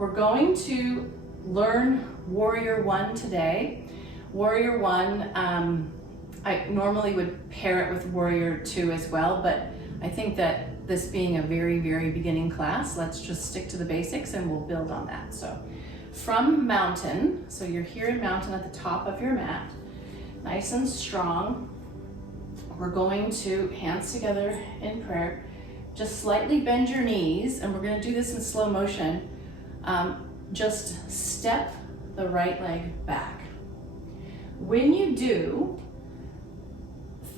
We're going to learn Warrior One today. Warrior One, I normally would pair it with Warrior Two as well, but I think that this being a very, very beginning class, let's just stick to the basics and we'll build on that. So from mountain, so you're here in mountain at the top of your mat, nice and strong. We're going to hands together in prayer. Just slightly bend your knees, and we're going to do this in slow motion. Just step the right leg back. When you do,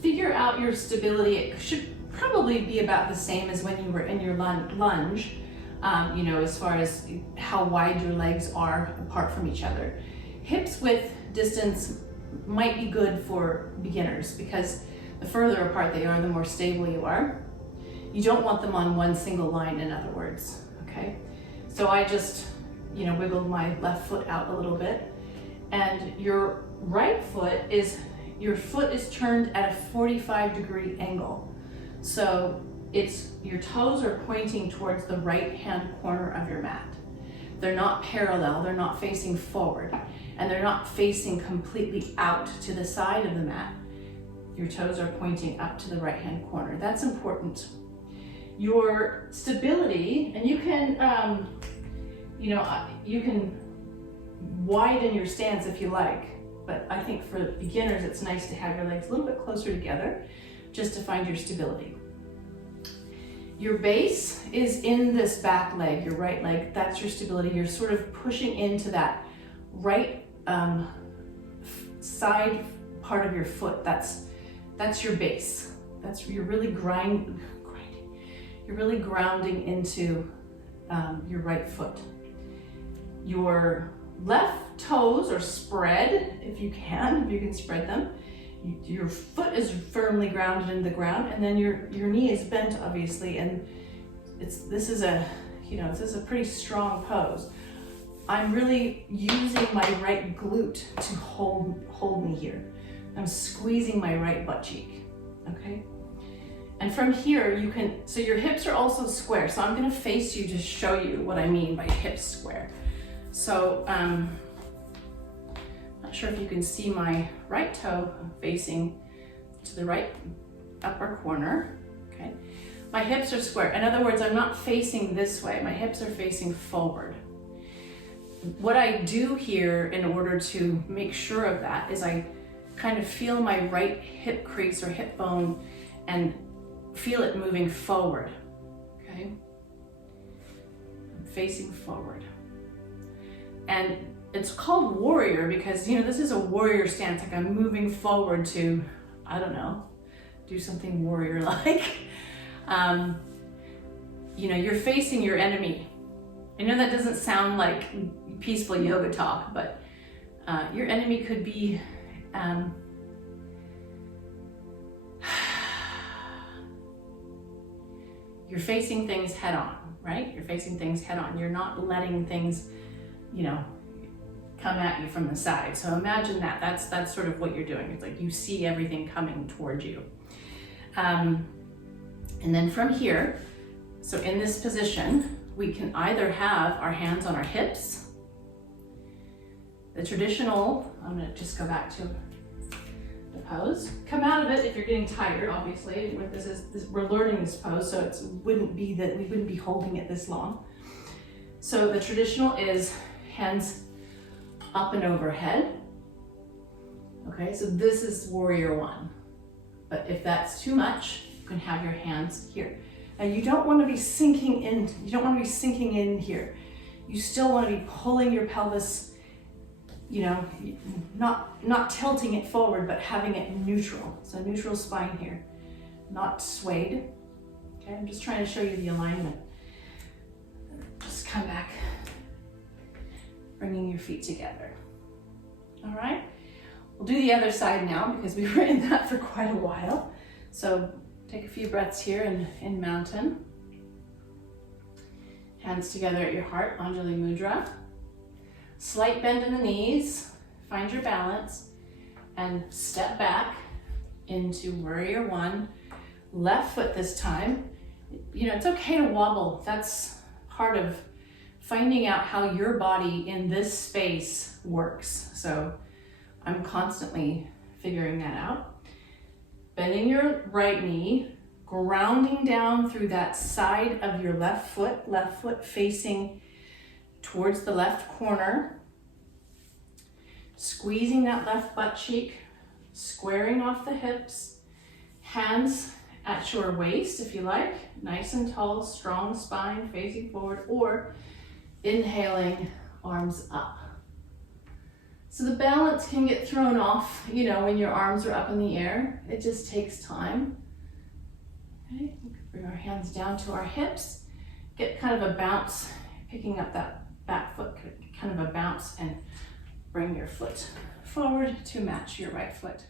figure out your stability. It should probably be about the same as when you were in your lunge, as far as how wide your legs are apart from each other. Hips width distance might be good for beginners because the further apart they are, the more stable you are. You don't want them on one single line, in other words, okay? So I just, wiggled my left foot out a little bit, and your right foot your foot is turned at a 45-degree angle. So your toes are pointing towards the right-hand corner of your mat. They're not parallel, they're not facing forward, and they're not facing completely out to the side of the mat. Your toes are pointing up to the right-hand corner. That's important. Your stability, and you can, you can widen your stance if you like, but I think for beginners, it's nice to have your legs a little bit closer together just to find your stability. Your base is in this back leg, your right leg. That's your stability. You're sort of pushing into that right side part of your foot. That's your base. You're really grounding into your right foot. Your left toes are spread, if you can spread them. Your foot is firmly grounded in the ground, and then your knee is bent, obviously, and this is a pretty strong pose. I'm really using my right glute to hold me here. I'm squeezing my right butt cheek, okay? And from here, so your hips are also square. So I'm gonna face you to show you what I mean by hips square. So, not sure if you can see my right toe facing to the right upper corner, okay? My hips are square. In other words, I'm not facing this way. My hips are facing forward. What I do here in order to make sure of that is I kind of feel my right hip crease or hip bone and feel it moving forward, okay? I'm facing forward. And it's called warrior because, this is a warrior stance, like I'm moving forward to, I don't know, do something warrior-like. You're facing your enemy. I know that doesn't sound like peaceful yoga talk, but your enemy could be you're facing things head on, right? You're facing things head on. You're not letting things, come at you from the side. So imagine that. That's sort of what you're doing. It's like you see everything coming towards you. And then from here, so in this position, we can either have our hands on our hips. The traditional, I'm gonna just go back to the pose. Come out of it if you're getting tired, obviously. We're learning this pose, so it wouldn't be that we wouldn't be holding it this long. So the traditional is hands up and overhead. Okay, so this is Warrior One. But if that's too much, you can have your hands here. And you don't want to be sinking in. You don't want to be sinking in here. You still want to be pulling your pelvis, not tilting it forward, but having it neutral. So neutral spine here, not swayed. Okay, I'm just trying to show you the alignment. Just come back, bringing your feet together. All right, we'll do the other side now because we were in that for quite a while. So take a few breaths here in mountain. Hands together at your heart, Anjali Mudra. Slight bend in the knees, find your balance, and step back into Warrior One. Left foot this time. It's okay to wobble. That's part of finding out how your body in this space works. So I'm constantly figuring that out. Bending your right knee, grounding down through that side of your left foot facing towards the left corner, squeezing that left butt cheek, squaring off the hips, hands at your waist if you like, nice and tall, strong spine facing forward, or inhaling, arms up. So the balance can get thrown off, you know, when your arms are up in the air. It just takes time. Okay, we can bring our hands down to our hips, get kind of a bounce, picking up that back foot, kind of a bounce, and bring your foot forward to match your right foot.